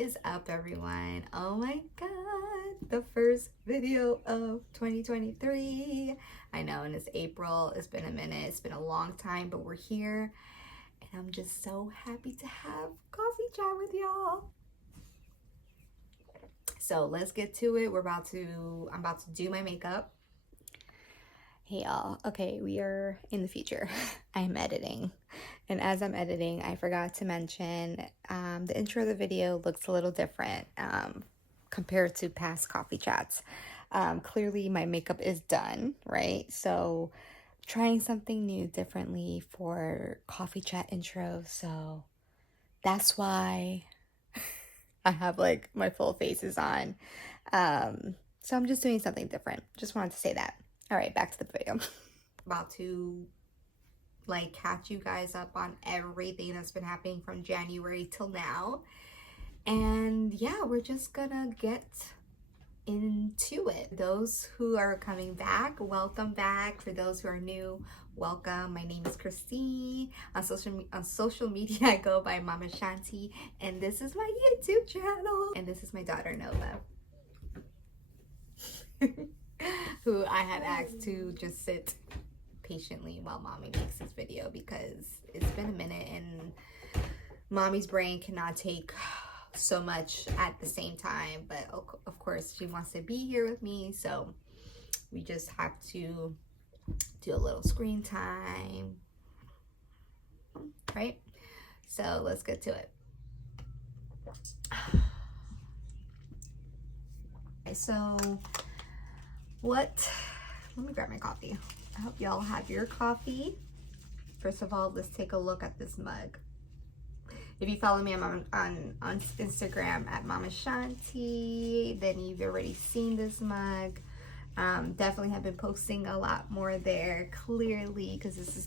is up, everyone? Oh my god, the first video of 2023. I know, and it's April. It's been a minute, it's been a long time, but we're here, and I'm just so happy to have coffee chat with y'all. So let's get to it. I'm about to do my makeup. Hey y'all, okay, we are in the future. I'm editing, and as I'm editing, I forgot to mention the intro of the video looks a little different compared to past coffee chats. Clearly my makeup is done, right? So trying something new differently for coffee chat intro, so that's why I have like my full faces on. So I'm just doing something different. Just wanted to say that. All right, back to the video. About to like catch you guys up on everything that's been happening from January till now. And yeah, we're just gonna get into it. Those who are coming back, welcome back. For those who are new, welcome. My name is Christine. On social media, I go by Mama Shanti, and this is my YouTube channel. And this is my daughter Nova, who I had asked to just sit patiently while mommy makes this video because it's been a minute and mommy's brain cannot take so much at the same time. But of course she wants to be here with me, so we just have to do a little screen time, right? So let's get to it. Okay, so let me grab my coffee. I hope y'all have your coffee. First of all, let's take a look at this mug. If you follow me on Instagram at Mama Shanti, then you've already seen this mug. Definitely have been posting a lot more there, clearly, because this is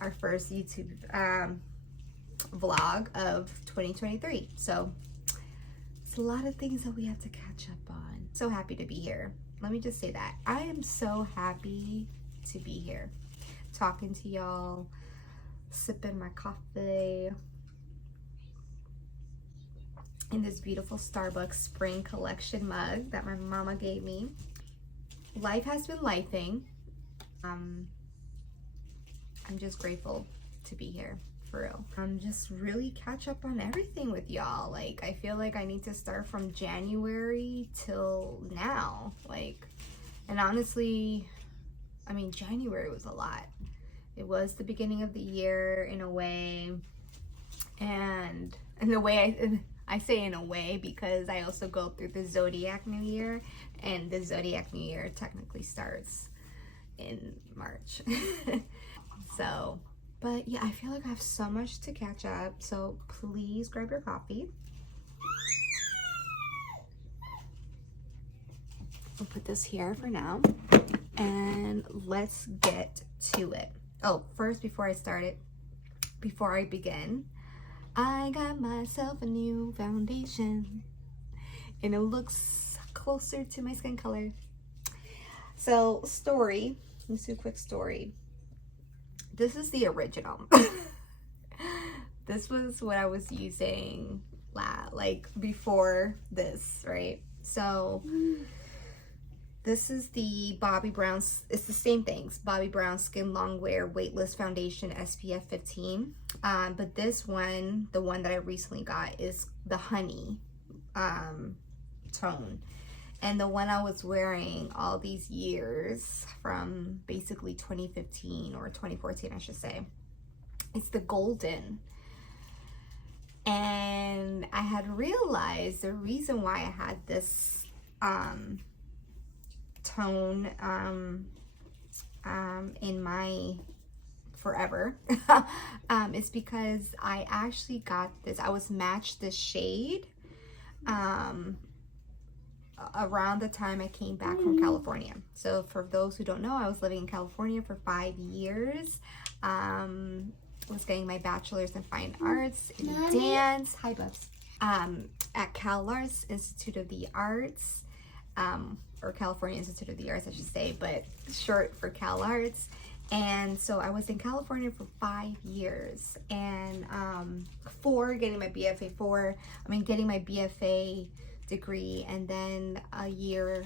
our first YouTube vlog of 2023. So it's a lot of things that we have to catch up on. So happy to be here. Let me just say that I am so happy to be here, talking to y'all, sipping my coffee in this beautiful Starbucks spring collection mug that my mama gave me. Life has been lifing. I'm just grateful to be here, for real. Just really catch up on everything with y'all. Like, I feel like I need to start from January till now. Like, and honestly, I mean, January was a lot. It was the beginning of the year in a way, and in the way I say in a way because I also go through the Zodiac New Year, and the Zodiac New Year technically starts in March. So, but yeah, I feel like I have so much to catch up, so please grab your coffee. We'll put this here for now, and let's get to it. Oh, first, before I begin, I got myself a new foundation, and it looks closer to my skin color. So, story, let's do a quick story. This is the original. This was what I was using like before this, right? So this is the Bobbi Brown, it's the same things, Bobbi Brown Skin Longwear Weightless Foundation SPF 15. But this one, the one that I recently got, is the honey tone. And the one I was wearing all these years, from basically 2015 or 2014, I should say, it's the golden. And I had realized the reason why I had this tone in my forever is because I actually got this, I was matched this shade around the time I came back from California. So for those who don't know, I was living in California for 5 years. Was getting my bachelor's in fine arts in dance. Hi, Bubs. At CalArts, Institute of the Arts, or California Institute of the Arts, I should say, but short for CalArts. And so I was in California for 5 years, and getting my BFA degree, and then a year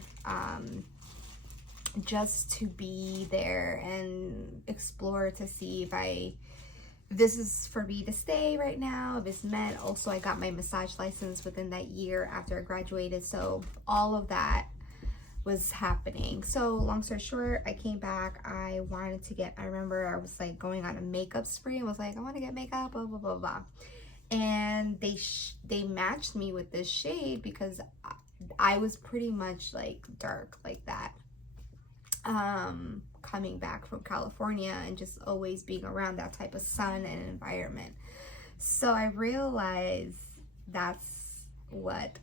just to be there and explore to see if this is for me to stay right now, if it's meant. Also, I got my massage license within that year after I graduated, so all of that was happening. So long story short, I came back. I remember I was like going on a makeup spree and was like, I want to get makeup, blah blah blah blah, and they matched me with this shade because I was pretty much like dark like that, coming back from California and just always being around that type of sun and environment. So I realized that's what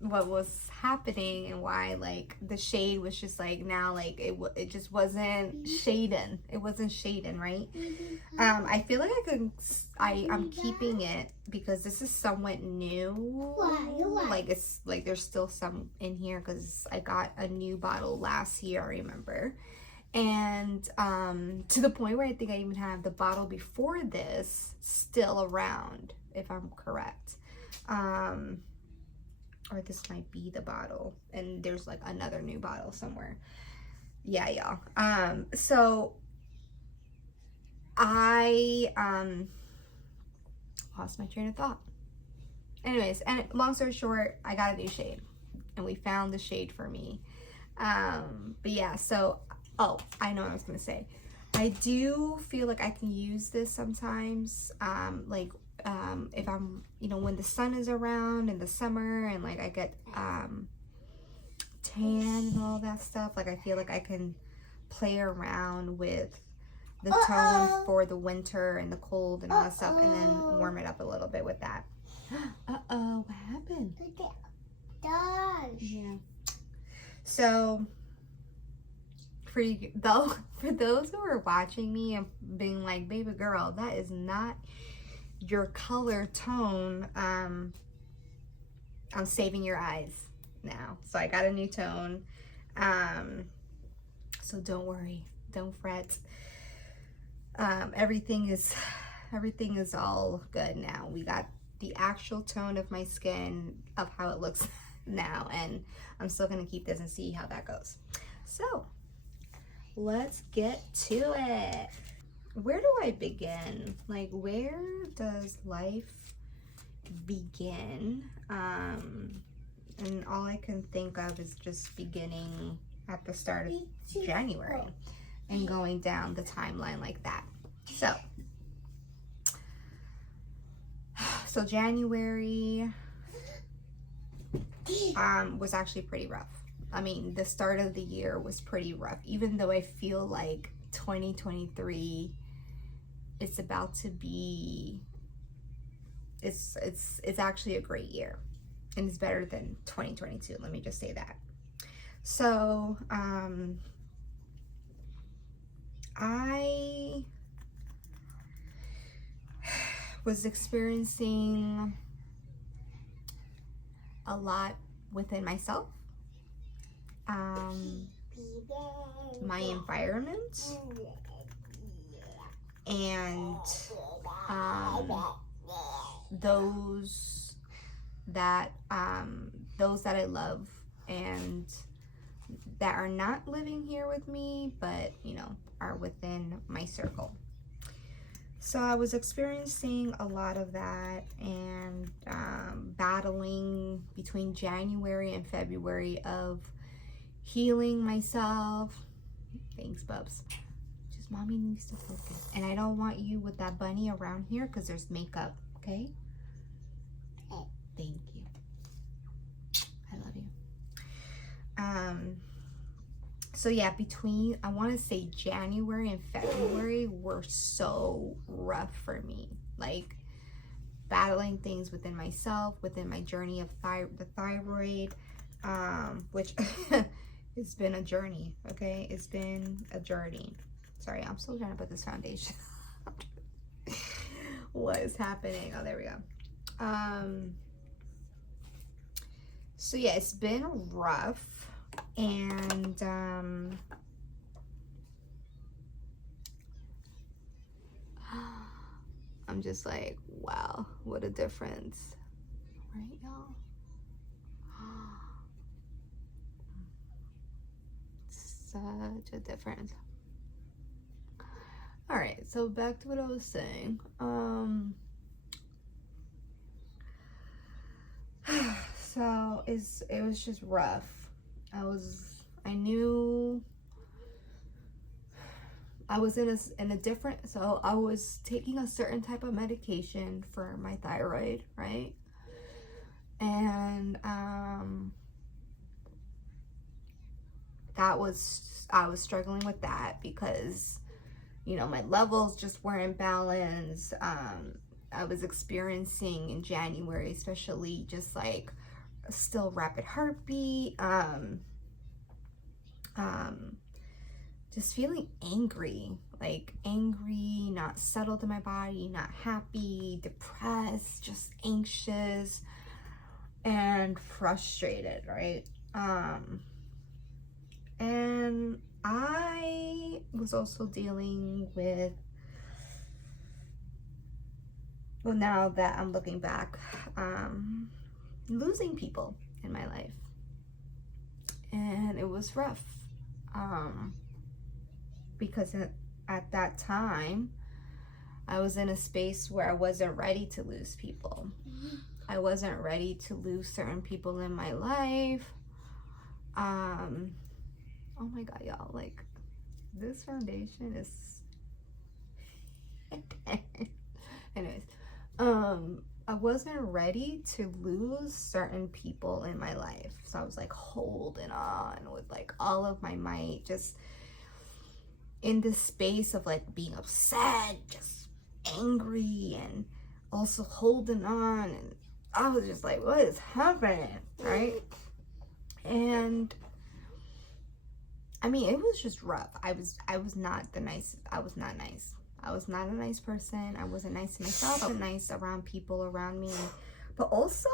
was happening, and why like the shade was just like, now like it just wasn't shading. It wasn't shading, right? I feel like I'm keeping it because this is somewhat new. Like it's like there's still some in here because I got a new bottle last year, I remember. And to the point where I think I even have the bottle before this still around, if I'm correct. Or this might be the bottle, and there's like another new bottle somewhere. Yeah, y'all. So I lost my train of thought. Anyways, and long story short, I got a new shade, and we found the shade for me. But yeah, so I know what I was gonna say. I do feel like I can use this sometimes, if I'm, when the sun is around in the summer, and like I get tan and all that stuff, like I feel like I can play around with the tone for the winter and the cold and all that stuff, and then warm it up a little bit with that. What happened? Yeah. So for those who are watching me and being like, baby girl, that is not your color tone, I'm saving your eyes now. So I got a new tone, so don't worry, don't fret. Everything is all good now. We got the actual tone of my skin, of how it looks now, and I'm still gonna keep this and see how that goes. So let's get to it. Where do I begin? Like, where does life begin? And all I can think of is just beginning at the start of January and going down the timeline like that. So January was actually pretty rough. I mean, the start of the year was pretty rough, even though I feel like 2023, it's about to be, it's actually a great year, and it's better than 2022. Let me just say that. So I was experiencing a lot within myself, my environment, and those that I love and that are not living here with me, but are within my circle. So I was experiencing a lot of that, and battling between January and February of healing myself. Thanks, Bubs. Just mommy needs to focus. And I don't want you with that bunny around here because there's makeup, okay? Thank you. I love you. So yeah, between, I want to say January and February were so rough for me. Like, battling things within myself, within my journey of the thyroid, which it's been a journey, okay? It's been a journey. Sorry, I'm still trying to put this foundation. What is happening? Oh, there we go. So yeah, it's been rough, and I'm just like, wow, what a difference. Right, y'all? Such a difference. All right, so back to what I was saying. So it was just rough. I knew I was in a different, so I was taking a certain type of medication for my thyroid, right? And I was struggling with that because, you know, my levels just weren't balanced. I was experiencing in January, especially, just like still rapid heartbeat, just feeling angry, not settled in my body, not happy, depressed, just anxious and frustrated, right? And I was also dealing with, well, now that I'm looking back, losing people in my life. And it was rough. Because at that time, I was in a space where I wasn't ready to lose people. I wasn't ready to lose certain people in my life. Oh my God, y'all, like, this foundation is anyways, I wasn't ready to lose certain people in my life. So I was like holding on with like all of my might, just in this space of like being upset, just angry, and also holding on. And I was just like, what is happening, right? And I mean, it was just rough. I was not the nicest. I was not nice. I was not a nice person. I wasn't nice to myself. I wasn't nice around people around me. But also,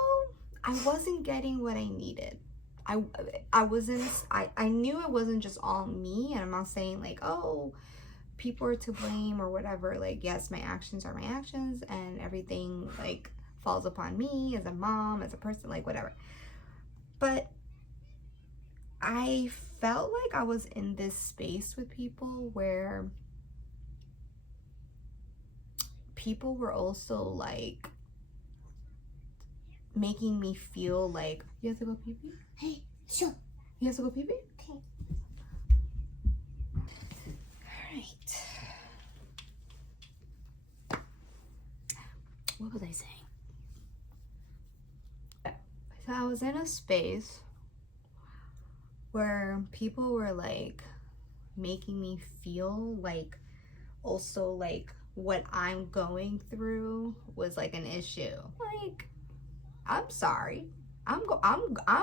I wasn't getting what I needed. I knew it wasn't just all me. And I'm not saying like, oh, people are to blame or whatever. Like, yes, my actions are my actions. And everything like falls upon me as a mom, as a person, like whatever. But I felt like I was in this space with people where people were also like making me feel like, you have to go pee pee? Hey, sure. You have to go pee pee? Okay. Alright. What was I saying? So I was in a space where people were like making me feel like also like what I'm going through was like an issue. Like, I'm sorry. I'm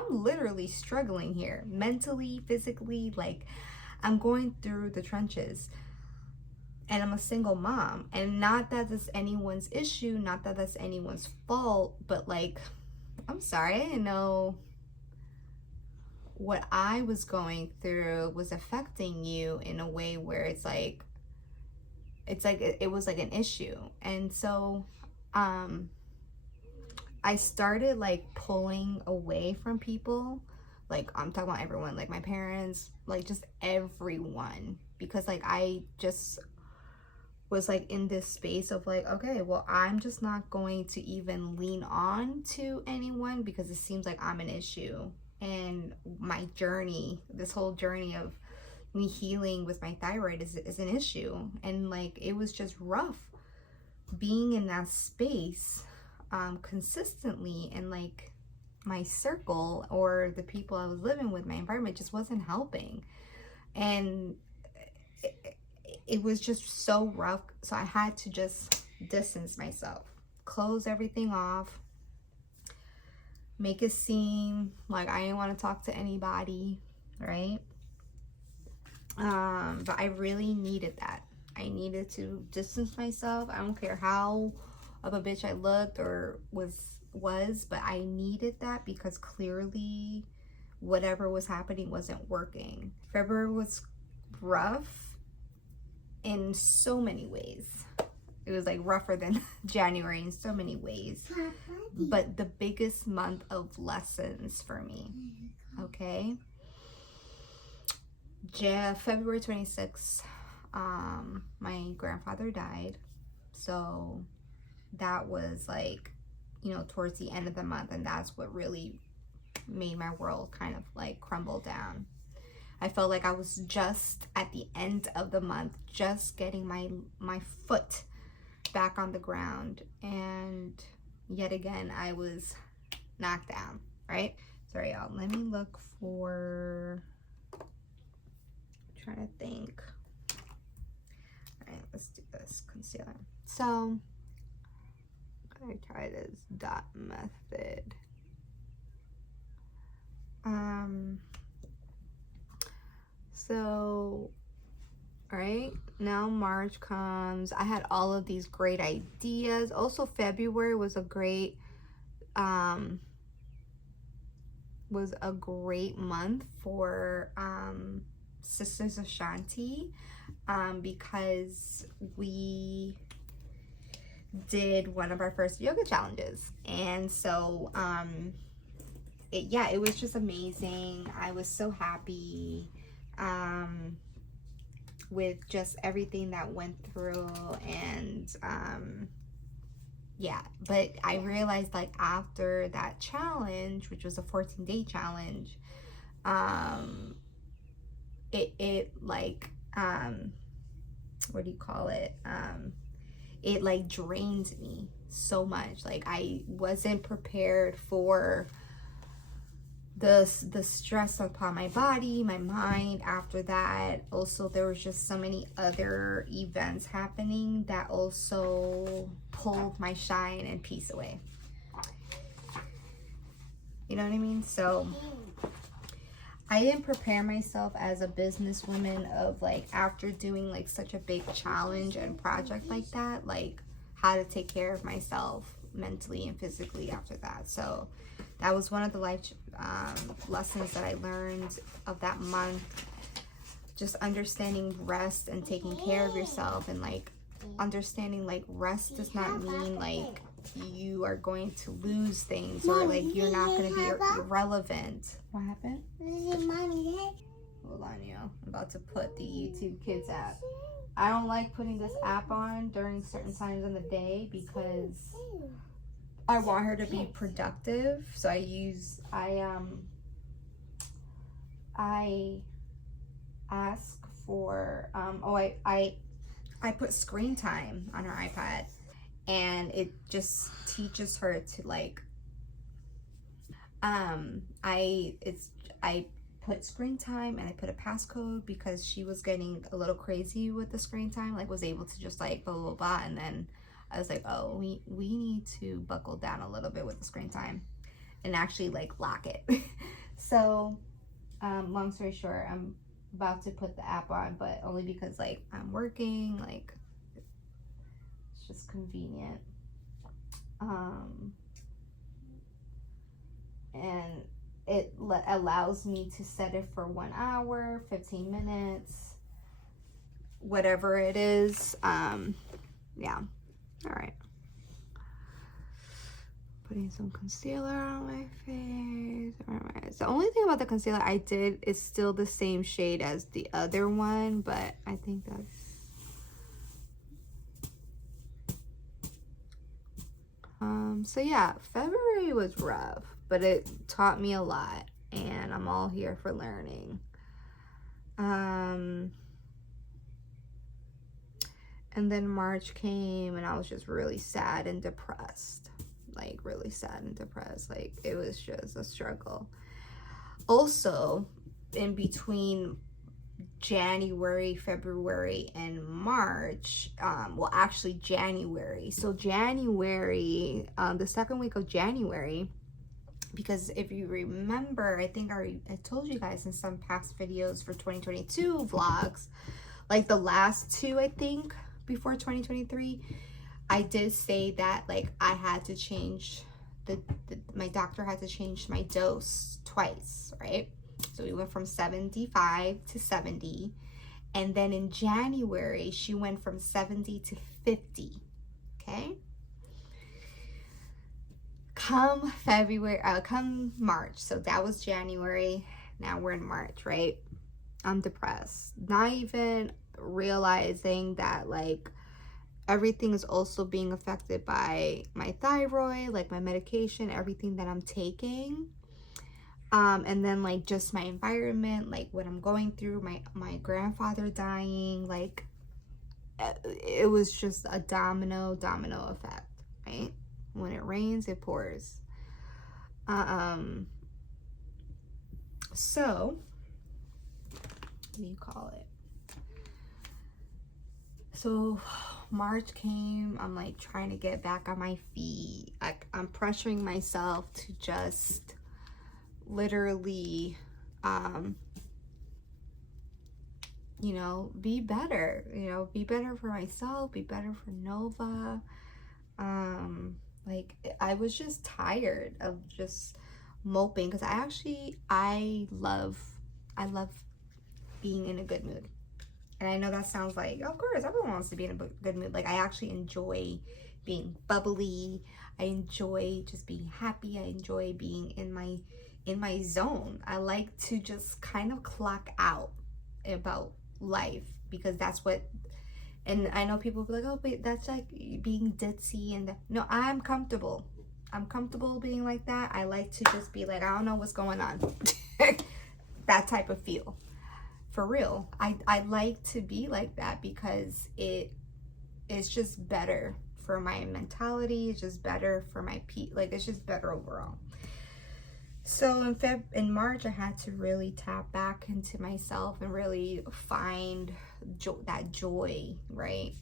literally struggling here, mentally, physically. Like, I'm going through the trenches, and I'm a single mom. And not that that's anyone's issue, not that that's anyone's fault, but like, I'm sorry, I didn't know what I was going through was affecting you in a way where it was like an issue. And so I started like pulling away from people. Like, I'm talking about everyone, like my parents, like just everyone, because like I just was like in this space of like, okay, well, I'm just not going to even lean on to anyone because it seems like I'm an issue. And my journey, this whole journey of me healing with my thyroid is an issue. And like, it was just rough being in that space consistently, and like my circle or the people I was living with, my environment just wasn't helping. And it was just so rough. So I had to just distance myself, close everything off, make it seem like I didn't want to talk to anybody, right? But I really needed that. I needed to distance myself. I don't care how of a bitch I looked or was, but I needed that because clearly whatever was happening wasn't working. February was rough in so many ways. It was like rougher than January in so many ways, but the biggest month of lessons for me. Okay, February 26th, my grandfather died, so that was like, you know, towards the end of the month, and that's what really made my world kind of like crumble down. I felt like I was just at the end of the month, just getting my foot back on the ground, and yet again I was knocked down, right? Sorry y'all, let me look for, I'm trying to think. All right, let's do this concealer. So I try this dot method. So, all right, now March comes. I had all of these great ideas. Also, February was a great month for Sisters Ashanti, because we did one of our first yoga challenges, and so it was just amazing. I was so happy with just everything that went through, and yeah, but I realized like after that challenge, which was a 14-day challenge, it like what do you call it, it like drained me so much. Like I wasn't prepared for the stress upon my body, my mind after that. Also, there was just so many other events happening that also pulled my shine and peace away. You know what I mean? So I didn't prepare myself as a businesswoman of like, after doing like such a big challenge and project like that, like how to take care of myself mentally and physically after that. So that was one of the life lessons that I learned of that month. Just understanding rest and taking care of yourself, and like understanding like rest does not mean like you are going to lose things, or like you're not going to be irrelevant. What happened? Hold on, yo. I'm about to put the YouTube Kids app. I don't like putting this app on during certain times in the day because I want her to be productive. So I ask for I put screen time on her iPad, and it just teaches her to like I put screen time, and I put a passcode because she was getting a little crazy with the screen time, like was able to just like blah blah blah, and then I was like, oh, we need to buckle down a little bit with the screen time and actually like lock it. So long story short, I'm about to put the app on, but only because like I'm working, like it's just convenient. And it allows me to set it for 1 hour, 15 minutes, whatever it is. Yeah. All right. Putting some concealer on my face. All right. The only thing about the concealer I did is still the same shade as the other one, but I think that's so yeah, February was rough, but it taught me a lot, and I'm all here for learning. And then March came, and I was just really sad and depressed. Like really sad and depressed. Like it was just a struggle. Also, in between January, February, and March, well actually January. So January, the second week of January, because if you remember, I think I told you guys in some past videos for 2022 vlogs, like the last two, I think, before 2023, I did say that like I had to change my doctor had to change my dose twice, right? So we went from 75 to 70, and then in January she went from 70 to 50. okay? Come March, so that was January, now we're in March, right? I'm depressed, not even realizing that like everything is also being affected by my thyroid, like my medication, everything that I'm taking. And then like just my environment, like what I'm going through, my grandfather dying, like it was just a domino effect, right? When it rains, it pours. So what do you call it? So March came, I'm like trying to get back on my feet. Like I'm pressuring myself to just literally you know, be better, you know, be better for myself, be better for Nova. Like I was just tired of just moping, because I love being in a good mood. And I know that sounds like, of course, everyone wants to be in a good mood. Like I actually enjoy being bubbly. I enjoy just being happy. I enjoy being in my zone. I like to just kind of clock out about life, because that's what, and I know people be like, oh, but that's like being ditzy, and no, I'm comfortable being like that. I like to just be like, I don't know what's going on. That type of feel, for real. I like to be like that, because it's just better for my mentality. It's just better for my like it's just better overall. So in March, I had to really tap back into myself and really find that joy, right?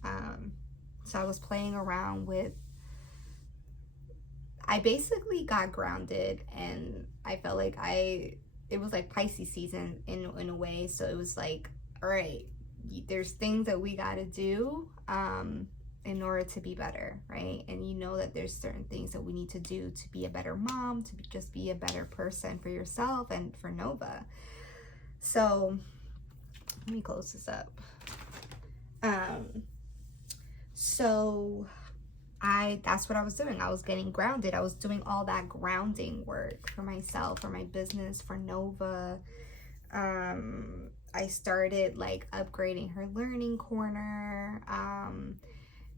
So I was playing around with, I basically got grounded, and I felt like it was like Pisces season in a way. So it was like, all right, there's things that we got to do in order to be better, right? And you know that there's certain things that we need to do to be a better mom, to just be a better person for yourself and for Nova. So let me close this up. So that's what I was doing. I was getting grounded. I was doing all that grounding work for myself, for my business, for Nova. I started like upgrading her learning corner,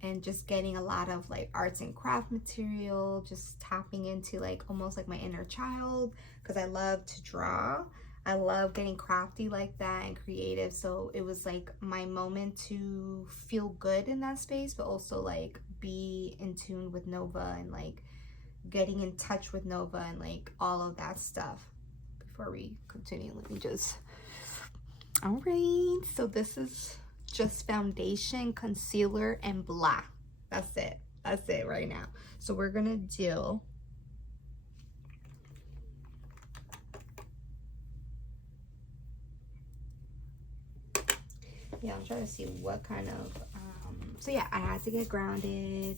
and just getting a lot of like arts and craft material, just tapping into like almost like my inner child, because I love to draw. I love getting crafty like that and creative. So it was like my moment to feel good in that space, but also like be in tune with Nova and like getting in touch with Nova and like all of that stuff. Before we continue, let me just, all right, so this is just foundation, concealer, and blah. That's it right now. So we're gonna do I'm trying to see what kind of so yeah, I had to get grounded.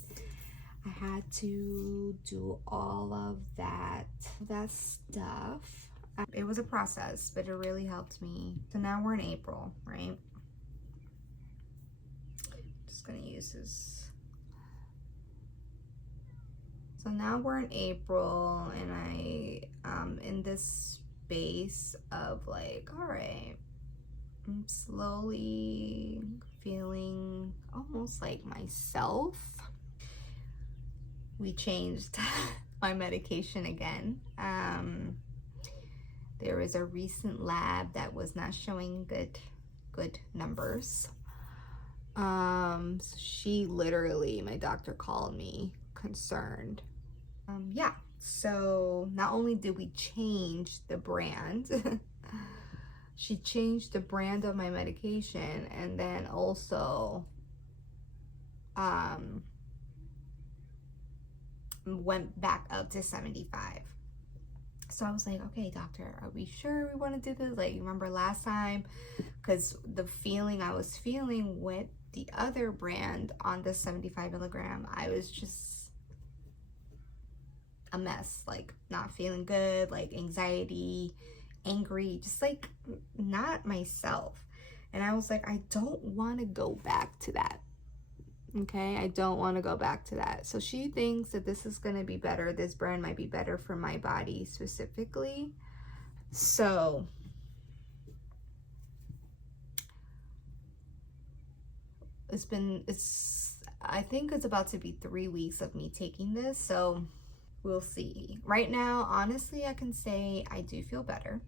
I had to do all of that stuff. It was a process, but it really helped me. So now we're in April, right? Just gonna use this. So now we're in April, and I in this space of like, all right, I'm slowly feeling almost like myself. We changed my medication again. There was a recent lab that was not showing good numbers. So she literally, my doctor called me concerned. Yeah, so not only did we change the brand, she changed the brand of my medication, and then also went back up to 75. So I was like, okay, doctor, are we sure we want to do this? Like, remember last time? Because the feeling I was feeling with the other brand on the 75 milligram, I was just a mess, like not feeling good, like anxiety, angry, just like not myself. And I was like, I don't want to go back to that. Okay, I don't want to go back to that. So she thinks that this is going to be better. This brand might be better for my body specifically. So I think it's about to be 3 weeks of me taking this. So we'll see. Right now, honestly, I can say I do feel better.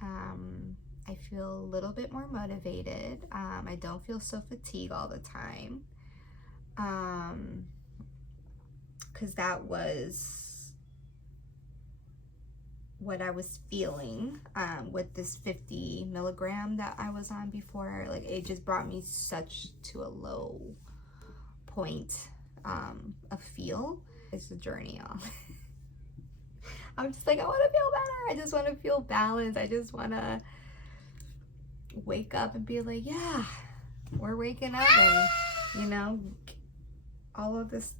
I feel a little bit more motivated. I don't feel so fatigued all the time. Because that was what I was feeling with this 50 milligram that I was on before. Like, it just brought me to a low point of feel. It's a journey, y'all. I'm just like, I want to feel better. I just want to feel balanced. I just want to wake up and be like, yeah, we're waking up, and you know, all of this,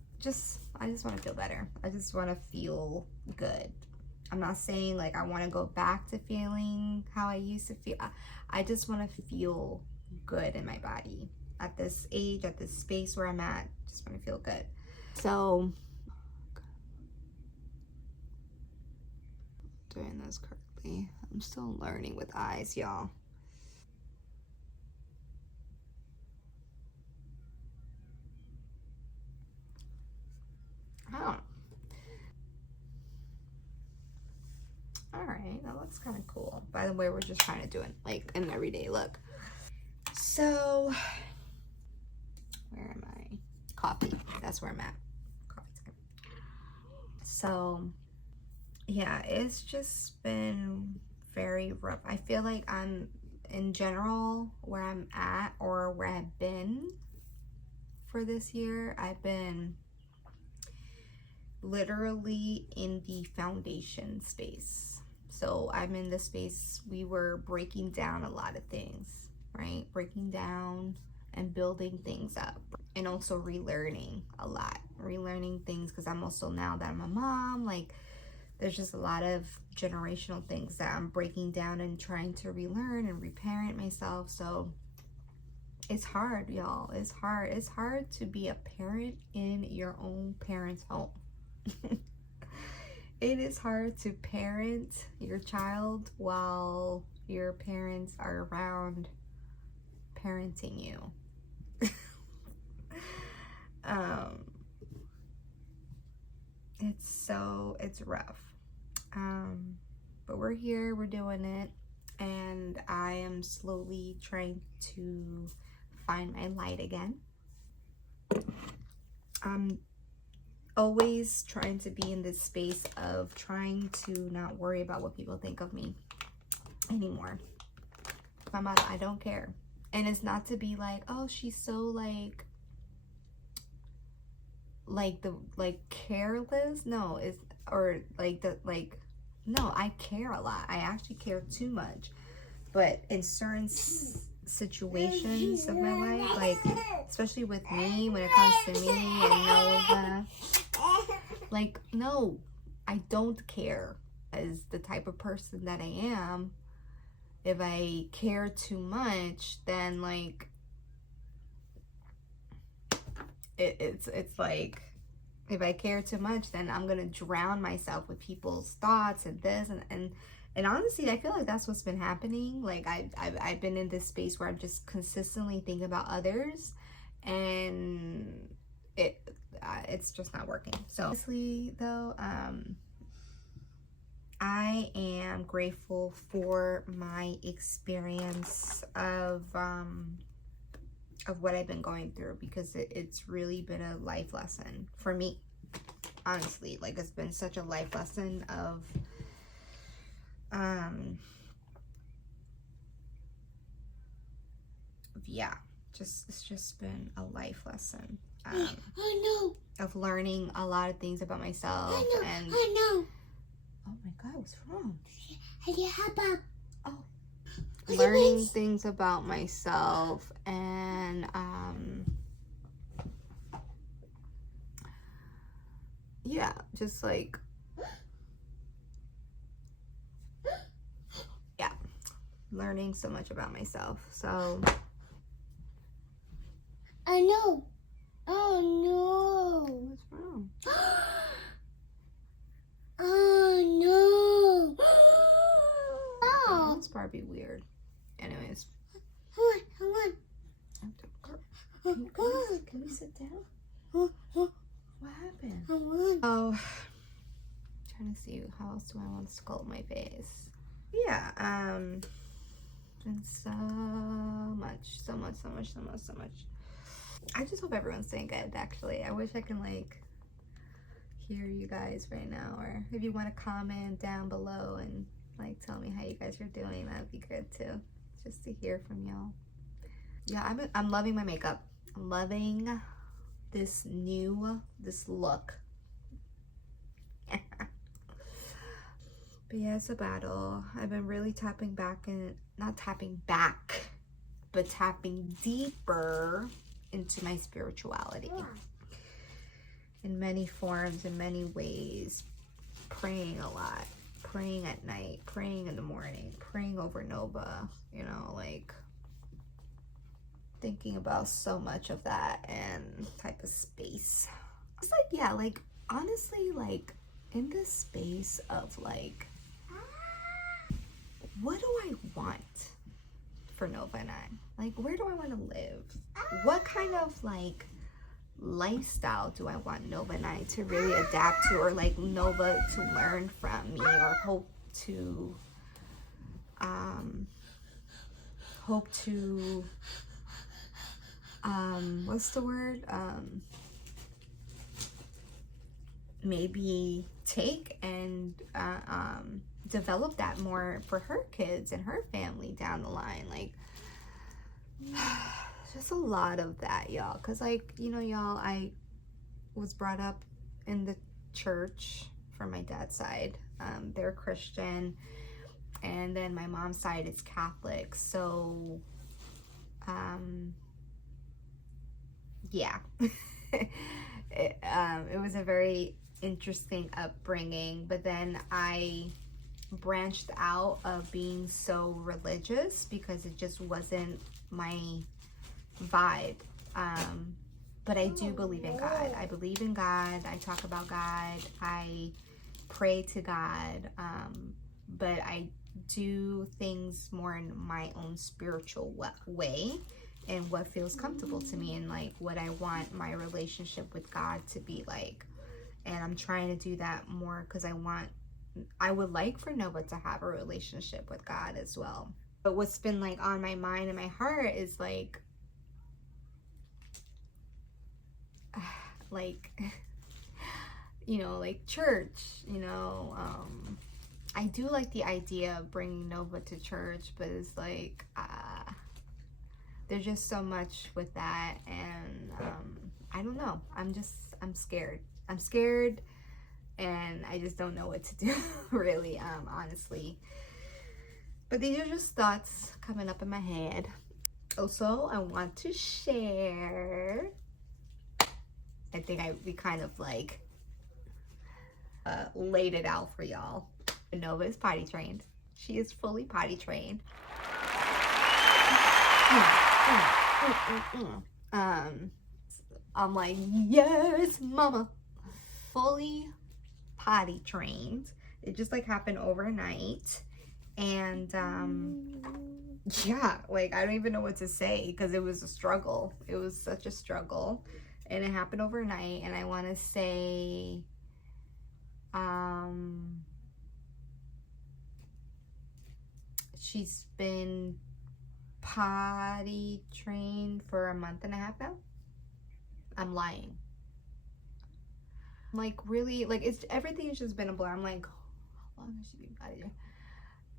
I just want to feel better. I just want to feel good. I'm not saying like I want to go back to feeling how I used to feel. I just want to feel good in my body at this age, at this space where I'm at. Just want to feel good. So doing this correctly. I'm still learning with eyes, y'all. Oh. All right, that looks kind of cool. By the way, we're just trying to do it like an everyday look. So, where am I? Coffee. That's where I'm at. Coffee time. So, yeah, it's just been very rough. I feel like I'm, in general, where I'm at or where I've been for this year, I've been literally in the foundation space. So I'm in the space, we were breaking down a lot of things, right? Breaking down and building things up, and also relearning a lot. Relearning things, because I'm also, now that I'm a mom, like, there's just a lot of generational things that I'm breaking down and trying to relearn and reparent myself. So it's hard, y'all. It's hard. It's hard to be a parent in your own parent's home. It is hard to parent your child while your parents are around parenting you. It's rough. But we're here, we're doing it, and I am slowly trying to find my light again. I'm always trying to be in this space of trying to not worry about what people think of me anymore. If I'm out, I don't care. And it's not to be like, oh, she's so careless. No, it's, or no, I care a lot. I actually care too much. But in certain situations of my life, like, especially with me, when it comes to me and Nova, like, no, I don't care. As the type of person that I am, if I care too much, then like it's like, if I care too much, then I'm gonna drown myself with people's thoughts and this and honestly, I feel like that's what's been happening. Like, I've been in this space where I'm just consistently thinking about others, and it's just not working. So honestly, though, I am grateful for my experience of what I've been going through, because it's really been a life lesson for me. Honestly, like, it's been such a life lesson of yeah, it's just been a life lesson of learning a lot of things about myself. I know. Oh my God, what's wrong? Oh, learning things about myself, and yeah, just like, yeah, learning so much about myself. So I know. Barbie weird. Anyways. Come on. Can we sit down? What happened? Oh, trying to see how else do I want to sculpt my face. Yeah, and so much. I just hope everyone's doing good, actually. I wish I can like hear you guys right now, or if you want to comment down below and like tell me how you guys are doing, that would be good too, just to hear from y'all. Yeah, I'm loving my makeup. I'm loving this look. But yeah, it's a battle. I've been really tapping back, and not tapping back, but tapping deeper into my spirituality in many forms, in many ways. Praying a lot, praying at night, praying in the morning, praying over Nova, you know, like thinking about so much of that and type of space. It's like, yeah, like honestly, like in this space of like, what do I want for Nova and I? Like, where do I want to live? What kind of like lifestyle do I want Nova and I to really adapt to, or like Nova to learn from me, or hope to what's the word, maybe take and develop that more for her kids and her family down the line. Like, just a lot of that, y'all, because like, you know, y'all, I was brought up in the church from my dad's side. They're Christian, and then my mom's side is Catholic, so yeah. It was a very interesting upbringing, but then I branched out of being so religious because it just wasn't my vibe. But I do believe in God. I believe in God. I talk about God. I pray to God. But I do things more in my own spiritual way, and what feels comfortable to me, and like what I want my relationship with God to be like. And I'm trying to do that more because I would like for Nova to have a relationship with God as well. But what's been like on my mind and my heart is like you know, like church, you know. I do like the idea of bringing Nova to church, but it's like there's just so much with that, and I don't know. I'm scared. I'm scared, and I just don't know what to do, really, honestly. But these are just thoughts coming up in my head. Also, I want to share, I think we kind of like laid it out for y'all. Nova is potty trained. She is fully potty trained. I'm like, yes, mama. Fully potty trained. It just like happened overnight. And yeah, like I don't even know what to say because it was a struggle. It was such a struggle. And it happened overnight. And I want to say she's been potty trained for a month and a half now. I'm lying. Like, really, like, everything has just been a blur. I'm like, how long has she been potty trained?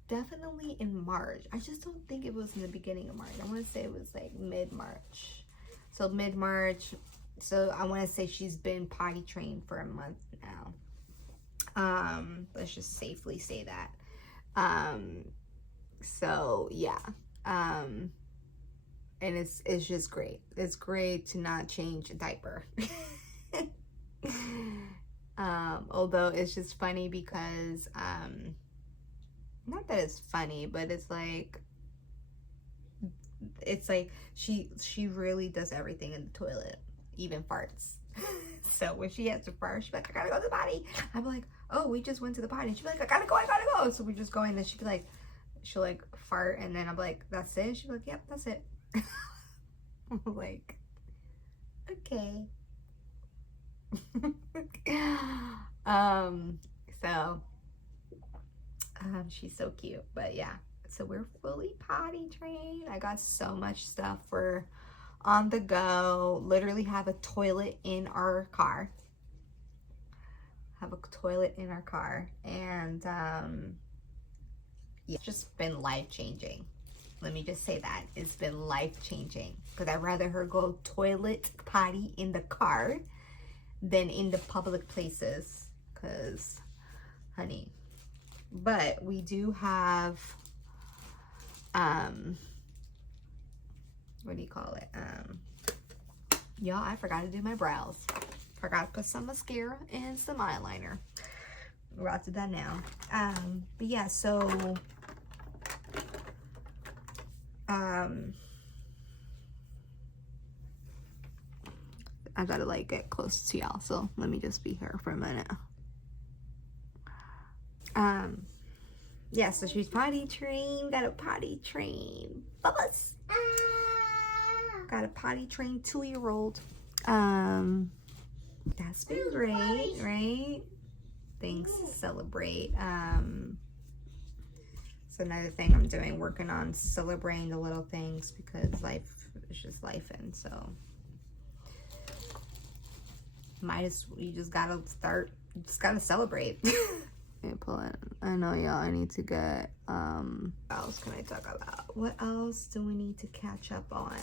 Definitely in March. I just don't think it was in the beginning of March. I want to say it was like mid-March. So mid-March. So I want to say she's been potty trained for a month now. Let's just safely say that. So yeah. And it's just great. It's great to not change a diaper. Although it's just funny because not that it's funny, but it's like she really does everything in the toilet, even farts. So when she has to fart, she's like, I gotta go to the potty. I'm like, oh, we just went to the potty. She's like, I gotta go. So we just go in, and she'd be like, she'll like fart, and then I'm like, that's it? She'll be like, yep, that's it. I'm like, okay. So she's so cute. But yeah, so we're fully potty trained. I got so much stuff for on the go. Literally have a toilet in our car. And yeah, it's just been life-changing. Let me just say that. It's been life-changing, because I'd rather her go toilet potty in the car than in the public places, because honey. But we do have what do you call it, y'all, I forgot to do my brows. Forgot to put some mascara and some eyeliner. We're about to do that now. But yeah, so I gotta like get close to y'all, so let me just be here for a minute. Yeah, so she's potty trained. Got a potty trained Bubba's. Got a potty trained 2-year-old. That's been great, right? Things to celebrate. So another thing I'm doing, working on celebrating the little things, because life is just life, and so you just gotta celebrate. I know y'all, I need to get what else can I talk about? What else do we need to catch up on?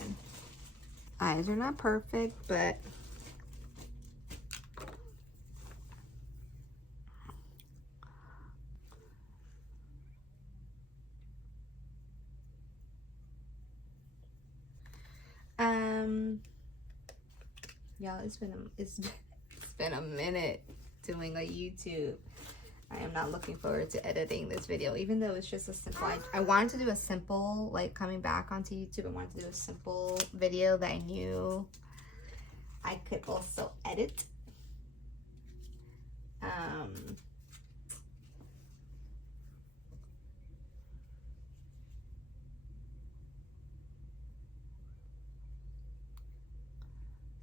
Eyes are not perfect, but y'all, it's been a minute doing a YouTube. I am not looking forward to editing this video, even though it's just a simple, I wanted to do a simple, like coming back onto YouTube, I wanted to do a simple video that I knew I could also edit.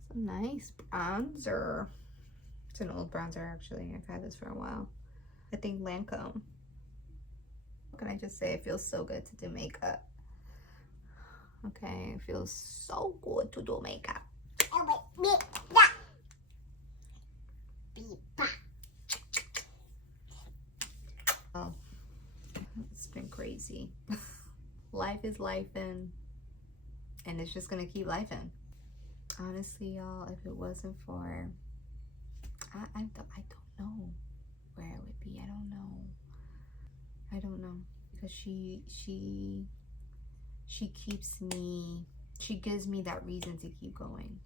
Some nice bronzer. It's an old bronzer, actually. I've had this for a while. I think Lancome. What can I just say? It feels so good to do makeup. Okay, it feels so good to do makeup. Oh, it's been crazy. Life is lifing, and it's just gonna keep lifing. Honestly, y'all, if it wasn't for, I don't know where I would be. I don't know, because she keeps me, she gives me that reason to keep going.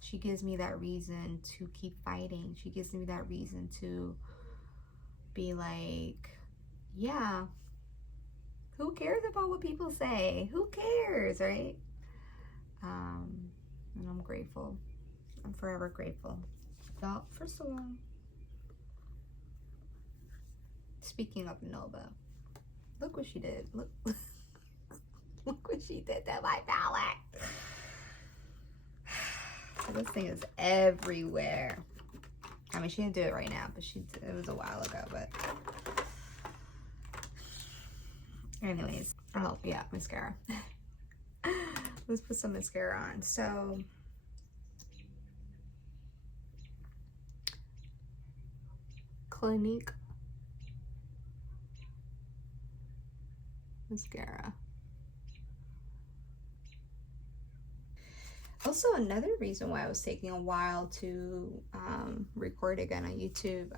She gives me that reason to keep fighting. She gives me that reason to be like, yeah, who cares about what people say? Who cares, right? And I'm grateful. I'm forever grateful. Y'all, first of all, speaking of Nova, look what she did. Look, look what she did to my palette. So this thing is everywhere. I mean, she didn't do it right now, but it was a while ago. But anyways, oh yeah, mascara. Let's put some mascara on. So Clinique mascara. Also, another reason why I was taking a while to record again on YouTube,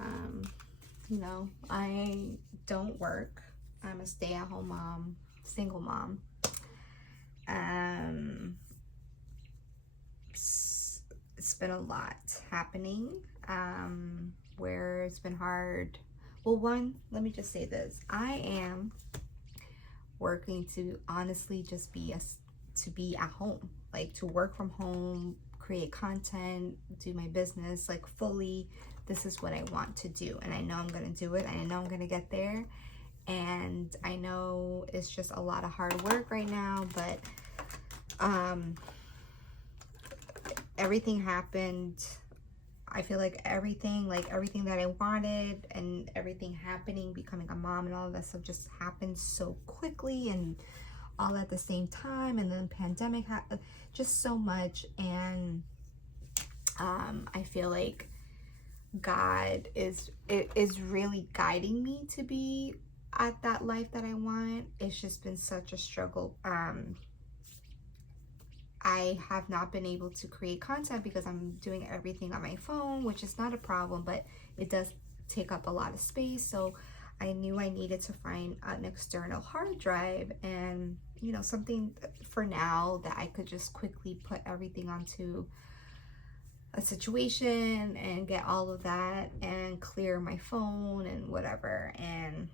you know, I don't work. I'm a stay-at-home mom, single mom. It's been a lot happening, where it's been hard. Well, one, let me just say this. I am working to honestly just be at home, like to work from home, create content, do my business, like fully, this is what I want to do. And I know I'm going to do it. And I know I'm going to get there. and I know it's just a lot of hard work right now, but everything happened. I feel like everything that I wanted and everything happening, becoming a mom and all of that stuff just happened so quickly and all at the same time. And then pandemic happened, just so much. And I feel like God is really guiding me to be at that life that I want. It's just been such a struggle. I have not been able to create content because I'm doing everything on my phone, which is not a problem, but it does take up a lot of space. So I knew I needed to find an external hard drive and, you know, something for now that I could just quickly put everything onto a situation and get all of that and clear my phone and whatever. And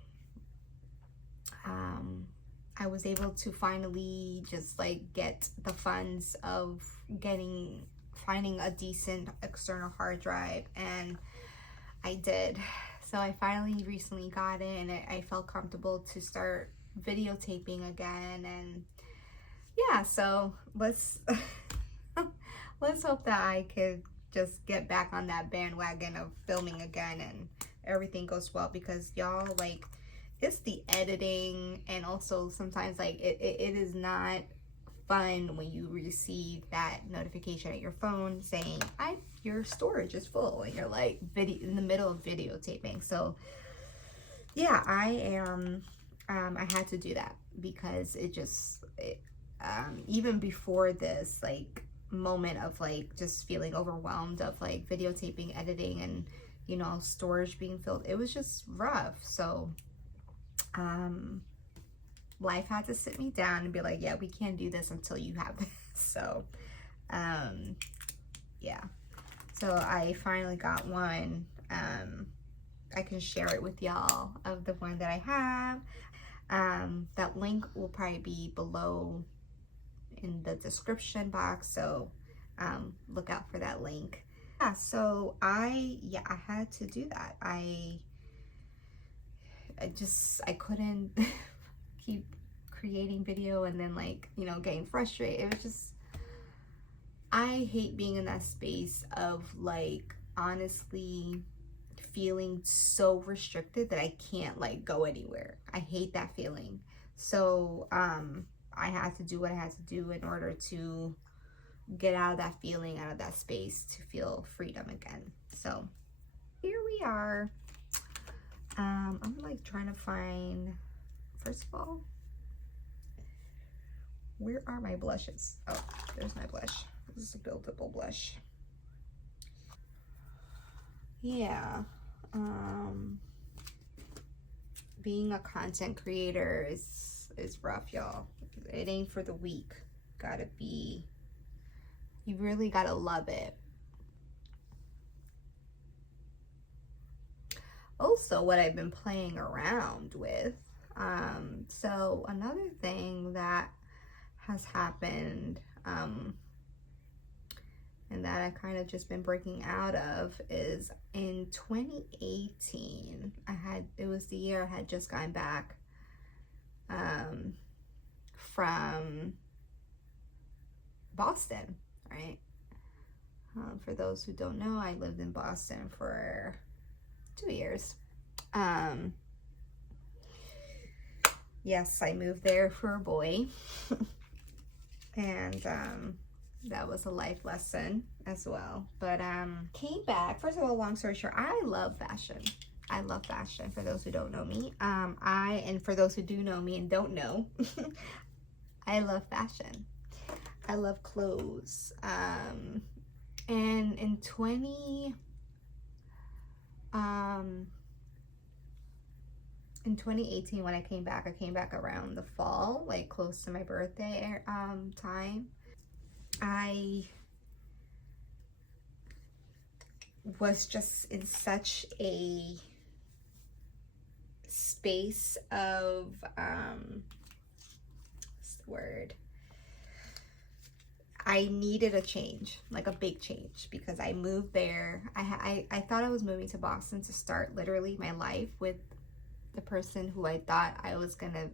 I was able to finally just like get the funds of finding a decent external hard drive, and I did. So I finally recently got it, and I felt comfortable to start videotaping again. And yeah, so let's hope that I could just get back on that bandwagon of filming again and everything goes well, because y'all, like, it's the editing, and also sometimes like it is not fun when you receive that notification at your phone saying your storage is full, and you're like in the middle of videotaping. So yeah, I had to do that because even before this like moment of like just feeling overwhelmed of like videotaping, editing, and, you know, storage being filled, it was just rough. So life had to sit me down and be like, yeah, we can't do this until you have this. So yeah, so I finally got one. I can share it with y'all of the one that I have. That link will probably be below in the description box, so look out for that link. Yeah, so I had to do that. I couldn't keep creating video and then, like, you know, getting frustrated. It was just, I hate being in that space of like honestly feeling so restricted that I can't like go anywhere. I hate that feeling. So I had to do what I had to do in order to get out of that feeling, out of that space, to feel freedom again. So here we are. I'm like trying to find, first of all, where are my blushes? Oh, there's my blush. This is a buildable blush. Yeah. Being a content creator is rough, y'all. It ain't for the weak. You really gotta love it. Also, what I've been playing around with, so another thing that has happened, and that I kind of just been breaking out of, is in 2018, it was the year I had just gotten back from Boston, right? For those who don't know, I lived in Boston for 2 years. Yes, I moved there for a boy. And that was a life lesson as well. But came back. First of all, long story short, I love fashion. I love fashion, for those who don't know me. And for those who do know me and don't know, I love fashion. I love clothes. And in 2018, when I came back around the fall, like close to my birthday time. I was just in such a space of what's the word? I needed a change, like a big change, because I moved there. I thought I was moving to Boston to start literally my life with the person who I thought I was gonna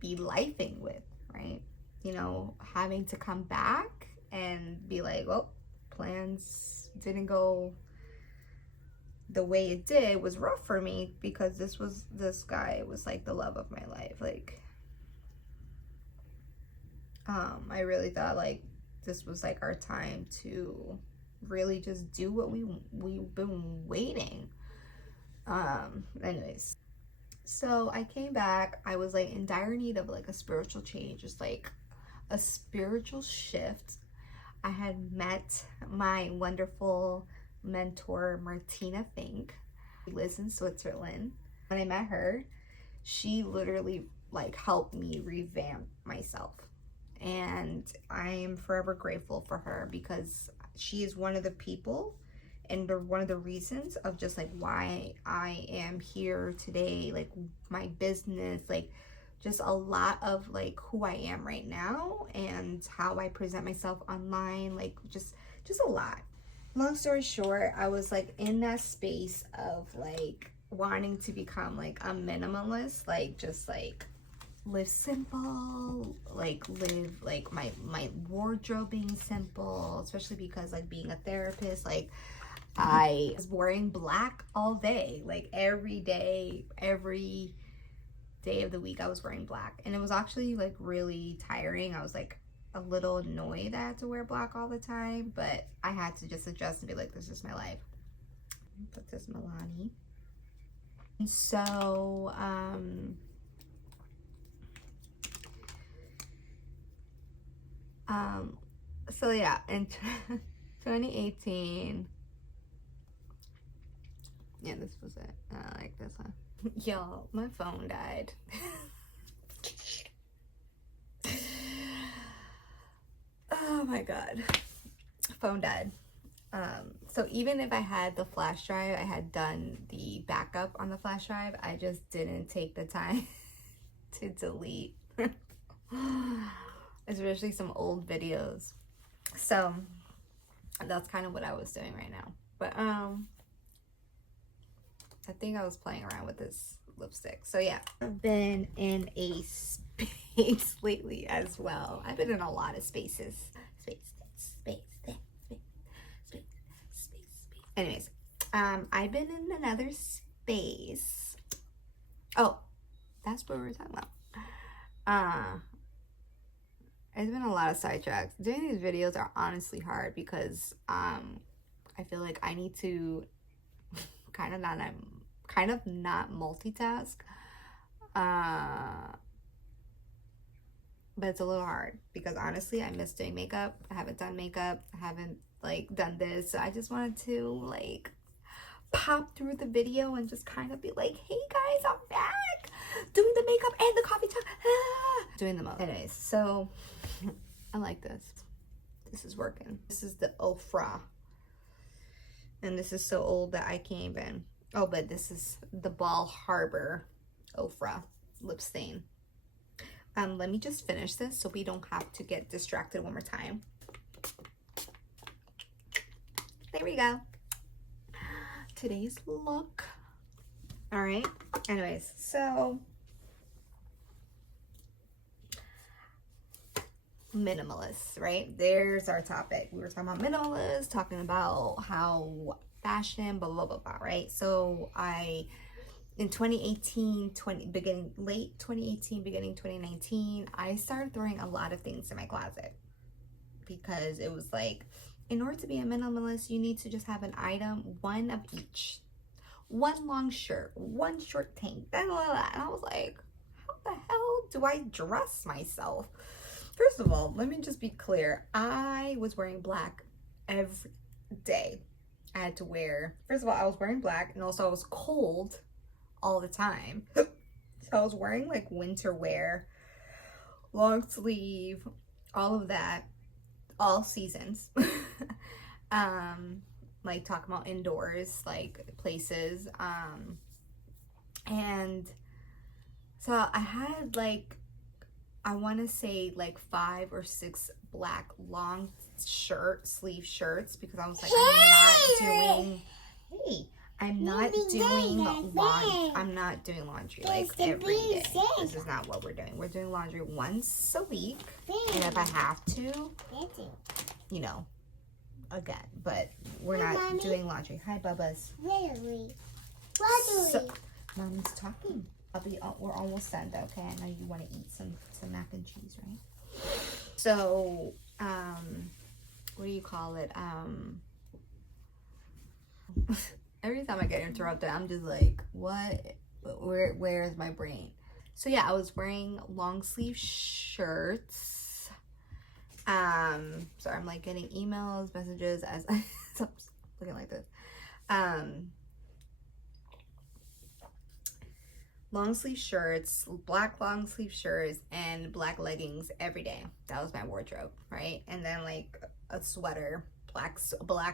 be lifing with, right? You know, having to come back and be like, well, plans didn't go the way it did was rough for me, because this guy was like the love of my life. Like, I really thought like this was like our time to really just do what we've been waiting. Anyways, so I came back. I was like in dire need of like a spiritual change, just like a spiritual shift. I had met my wonderful mentor Martina Fink. She lives in Switzerland. When I met her, she literally like helped me revamp myself, and I am forever grateful for her, because she is one of the people and one of the reasons of just like why I am here today, like my business, like just a lot of like who I am right now and how I present myself online, like just a lot. Long story short, I was like in that space of like wanting to become like a minimalist, like just like live simple, like live like my wardrobe being simple, especially because like being a therapist, like I was wearing black all day, like every day of the week I was wearing black, and it was actually like really tiring. I was like a little annoyed that I had to wear black all the time, but I had to just adjust and be like, this is my life. Put this Milani. And so so yeah, in 2018, yeah, this was it. I like this one. Y'all, my phone died. Oh my god, phone died. So even if I had the flash drive, I had done the backup on the flash drive, I just didn't take the time to delete especially some old videos. So that's kind of what I was doing right now. But I think I was playing around with this lipstick. So yeah, I've been in a space lately as well. I've been in a lot of spaces. Anyways, I've been in another space. Oh, that's what we were talking about. It's been a lot of sidetracks. Doing these videos are honestly hard because I feel like I need to kind of not multitask. But it's a little hard because honestly I miss doing makeup. I haven't done makeup. I haven't like done this. So I just wanted to like pop through the video and just kind of be like, hey guys, I'm back doing the makeup and the coffee talk. Doing the most. Anyways, so I like this. This is working. This is the Ofra. And this is so old that I can't even. Oh, but this is the Bal Harbour Ofra lip stain. Let me just finish this so we don't have to get distracted one more time. There we go. Today's look. All right. Anyways, so minimalists, right? There's our topic. We were talking about minimalists, talking about how fashion, blah, blah, blah, blah, right? So in 2018, late 2018, beginning 2019, I started throwing a lot of things in my closet because it was like, in order to be a minimalist, you need to just have an item, one of each. One long shirt, one short tank, and I was like, how the hell do I dress myself? First of all, let me just be clear. I was wearing black every day. I had to wear, first of all, I was wearing black, and also I was cold all the time. So I was wearing like winter wear, long sleeve, all of that, all seasons. Like talking about indoors, like places. And so I had like, I want to say like 5 or 6 black long sleeve shirts because I was like, I'm not doing laundry. I'm not doing laundry like every day. This is not what we're doing. We're doing laundry once a week, and if I have to, you know, again. But we're not doing laundry. Hi, Bubba's. So, Mommy's talking. We're almost done though. Okay, I know you want to eat some mac and cheese, right? So, what do you call it? Every time I get interrupted, I'm just like, what? Where is my brain? So yeah, I was wearing long sleeve shirts. So I'm like getting emails, messages as I stop looking like this. Long sleeve shirts, black long sleeve shirts, and black leggings every day. That was my wardrobe, right? And then like a sweater, black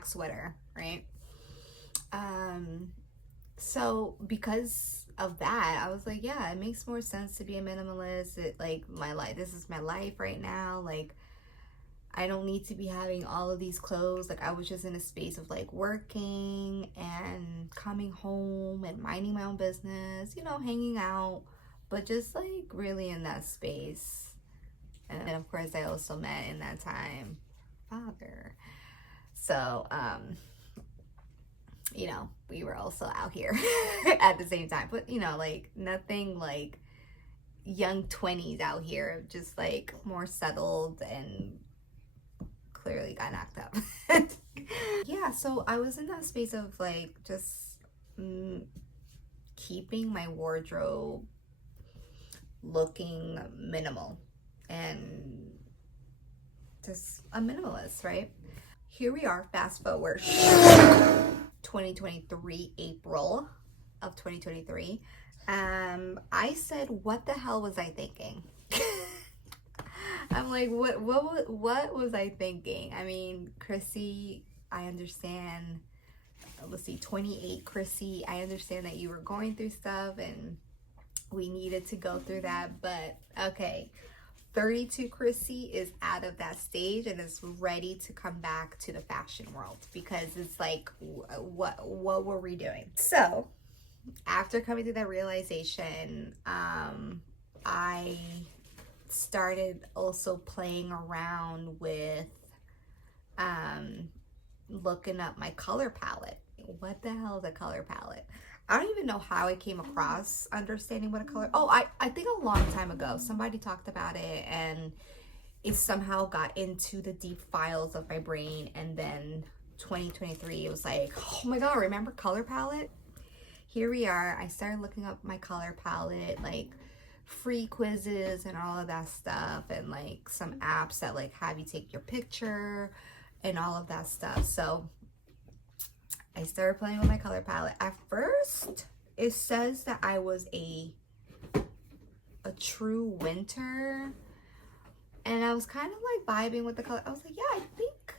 sweater, right? So because of that, I was like, yeah, it makes more sense to be a minimalist. This is my life right now. Like, I don't need to be having all of these clothes. Like, I was just in a space of like working and coming home and minding my own business, you know, hanging out, but just like really in that space. And of course, I also met in that time Father. So, you know, we were also out here at the same time, but you know, like nothing like young 20s out here, just like more settled and clearly got knocked up. Yeah, so I was in that space of like just keeping my wardrobe looking minimal and just a minimalist, right? Here we are, fast forward 2023, April of 2023. I said, what the hell was I thinking? I'm like, what was I thinking? I mean, Chrissy, I understand. Let's see, 28, Chrissy, I understand that you were going through stuff and we needed to go through that, but okay. 32 Chrissy is out of that stage and is ready to come back to the fashion world because it's like, what were we doing? So after coming to that realization, I started also playing around with looking up my color palette. What the hell is a color palette? I don't even know how I came across understanding what a color... Oh, I think a long time ago, somebody talked about it and it somehow got into the deep files of my brain. And then 2023, it was like, oh my God, remember color palette? Here we are. I started looking up my color palette, like free quizzes and all of that stuff. And like some apps that like have you take your picture and all of that stuff. So I started playing with my color palette. At first, it says that I was a true winter. And I was kind of like vibing with the color. I was like, yeah, I think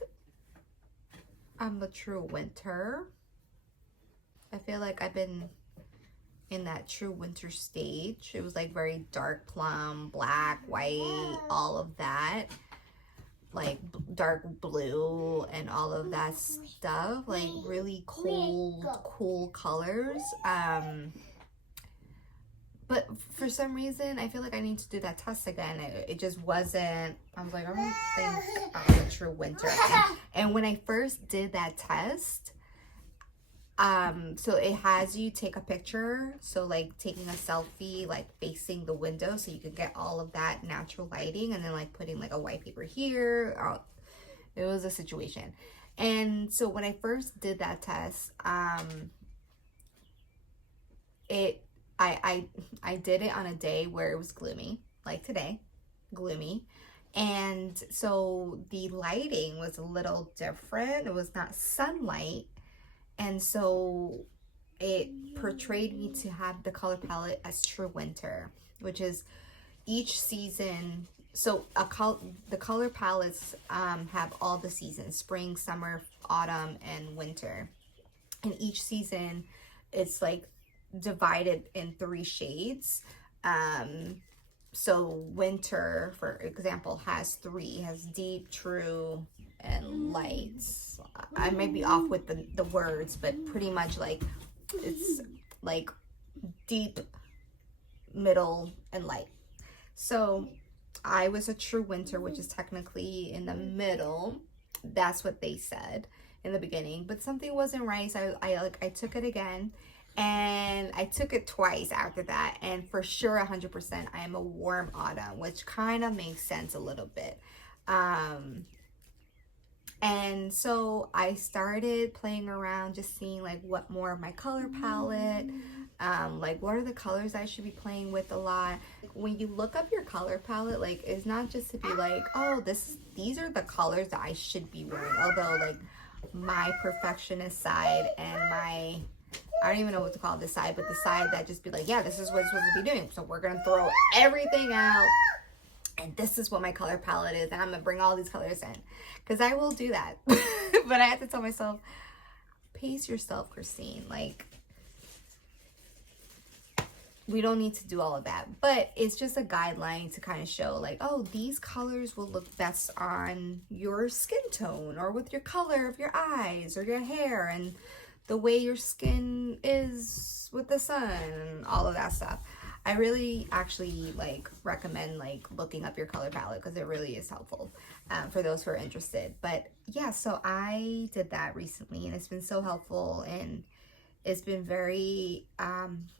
I'm a true winter. I feel like I've been in that true winter stage. It was like very dark plum, black, white, all of that. Like dark blue and all of that stuff, like really cool colors. But for some reason I feel like I need to do that test again. It just wasn't, I was like, I don't think I'm a true winter. And when I first did that test, so it has you take a picture, so like taking a selfie like facing the window so you could get all of that natural lighting, and then like putting like a white paper here. It was a situation. And so when I first did that test, I did it on a day where it was gloomy, like today, gloomy. And so the lighting was a little different. It was not sunlight. And so it portrayed me to have the color palette as true winter, which is each season. So the color palettes have all the seasons: spring, summer, autumn, and winter. And each season, it's like divided in 3 shades. So winter, for example, has 3. It has deep, true, and lights. I might be off with the words, but pretty much like It's like deep, middle, and light. So I was a true winter, which is technically in the middle. That's what they said in the beginning, but something wasn't right. So I took it again, and I took it twice after that, and for sure 100% I am a warm autumn, which kind of makes sense a little bit. And so I started playing around, just seeing like what more of my color palette, like what are the colors I should be playing with a lot. When you look up your color palette, like it's not just to be like, oh, these are the colors that I should be wearing. Although like my perfectionist side and I don't even know what to call this side, but the side that just be like, yeah, this is what it's supposed to be doing. So we're gonna throw everything out, and this is what my color palette is, and I'm gonna bring all these colors in, because I will do that. But I have to tell myself, pace yourself, Christine. Like, we don't need to do all of that, but it's just a guideline to kind of show like, oh, these colors will look best on your skin tone, or with your color of your eyes or your hair, and the way your skin is with the sun, and all of that stuff. I really actually like recommend like looking up your color palette, because it really is helpful for those who are interested. But yeah, so I did that recently, and it's been so helpful, and it's been very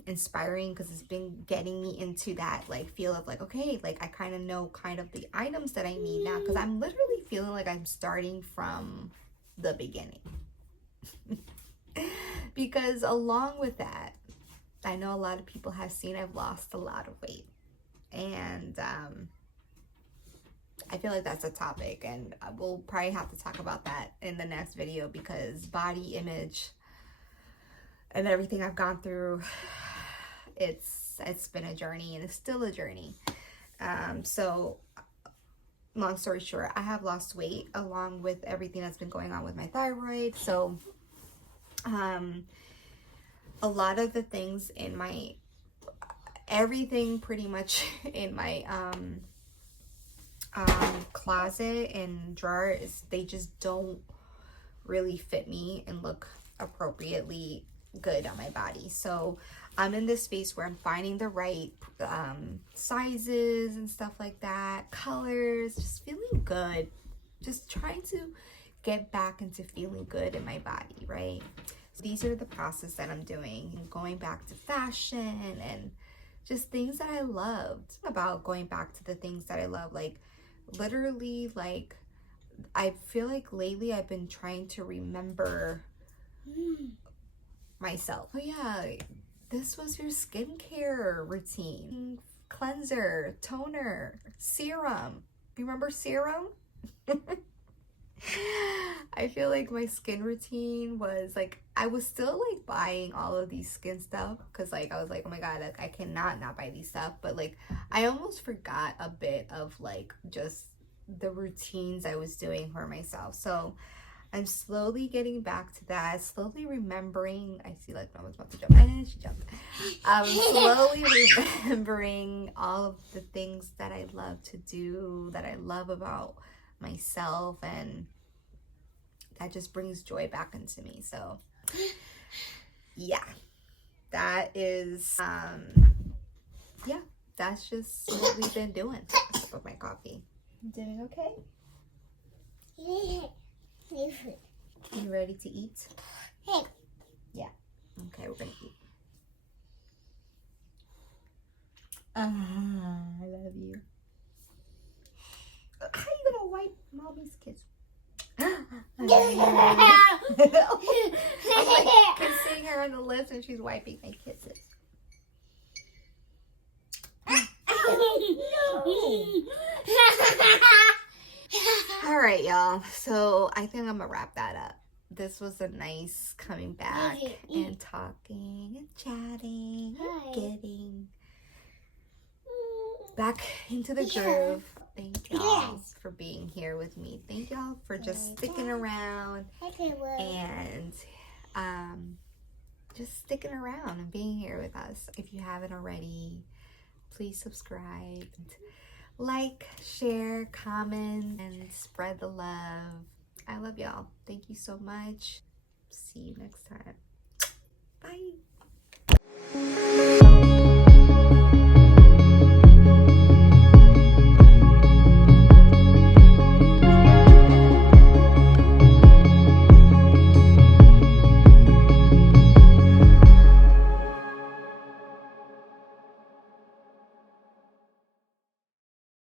inspiring, because it's been getting me into that like feel of like, okay, like I kind of know kind of the items that I need now, because I'm literally feeling like I'm starting from the beginning. Because along with that, I know a lot of people have seen I've lost a lot of weight, and I feel like that's a topic, and we'll probably have to talk about that in the next video, because body image and everything I've gone through, it's been a journey, and it's still a journey. So long story short, I have lost weight along with everything that's been going on with my thyroid. So a lot of the things in my, everything pretty much in my closet and drawer, they just don't really fit me and look appropriately good on my body. So I'm in this space where I'm finding the right sizes and stuff like that, colors, just feeling good, just trying to get back into feeling good in my body, right? So these are the process that I'm doing, going back to fashion and just things that I loved. About going back to the things that I love, like literally, like I feel like lately I've been trying to remember myself. Oh yeah, this was your skincare routine: cleanser, toner, serum. You remember serum? I feel like my skin routine was like, I was still like buying all of these skin stuff, because like I was like, oh my god, I cannot not buy these stuff. But like I almost forgot a bit of like just the routines I was doing for myself. So I'm slowly getting back to that, slowly remembering. I see like no one's about to jump. And she jumped. Slowly remembering all of the things that I love to do, that I love about myself, and that just brings joy back into me. So yeah, that is yeah, that's just what we've been doing. With my coffee. You doing okay? You ready to eat? Yeah. Okay, we're gonna eat. I love you. How are you gonna wipe mommy's kiss? I'm like kissing her on the lips, and she's wiping my kisses. All right, y'all. So I think I'm gonna wrap that up. This was a nice coming back and talking and chatting and getting back into the groove. Thank y'all for being here with me. Thank y'all for just sticking around and just sticking around and being here with us. If you haven't already, please subscribe, like, share, comment, and spread the love. I love y'all. Thank you so much. See you next time. Bye.